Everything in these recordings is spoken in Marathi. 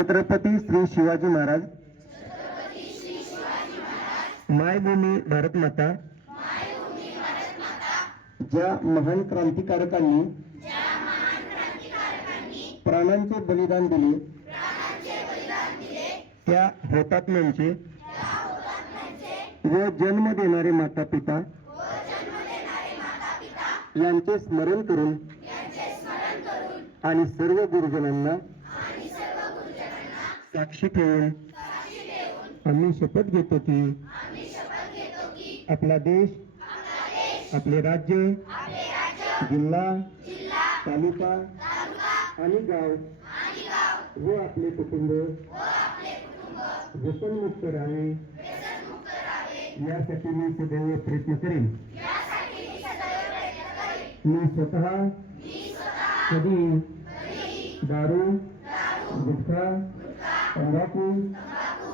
छत्रपती श्री शिवाजी महाराज, मायभूमी भारत माता, ज्या महान क्रांतिकारकांनी प्राणांचे बलिदान दिले, त्या हुतात्म्यांचे व जन्म देणारे माता पिता यांचे स्मरण करून आणि सर्व गुरुजनांना साक्षी ठेवून आम्ही शपथ घेतो की आपला देश, आपले राज्य, जिल्हा, तालुका आणि गाव व आपले कुटुंब व्यसनमुक्त राहावे यासाठी मी सदैव प्रयत्न करेन. मी स्वतः कधी दारू, गुटखा, तंबाखू,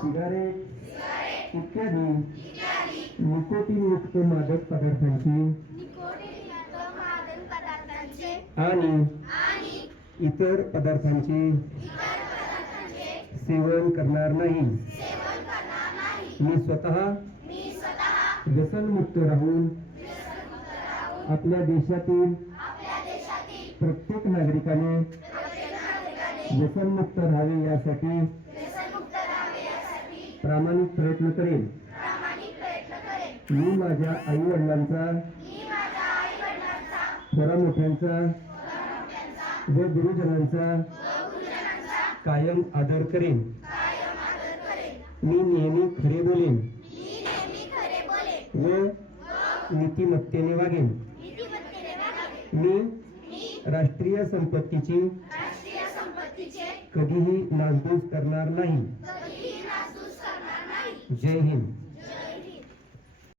सिगारेट इत्यादी निकोटीन युक्त मादक पदार्थांची आणि इतर पदार्थांचे सेवन करणार नाही. मी स्वतः व्यसनमुक्त राहून आपल्या देशातील प्रत्येक नागरिकाने व्यसनमुक्त राहावे यासाठी प्रामाणिक प्रयत्न करेन. मी माझ्या आई वडिलांचा, थोरा मोठ्यांचा व गुरुजनांचा कायम आदर करेन. मी नेहमी खरे बोलेन व नीतिमत्तेने वागेन. मी राष्ट्रीय संपत्तीची कधीही नासधूस करणार नाही. जय हिंद.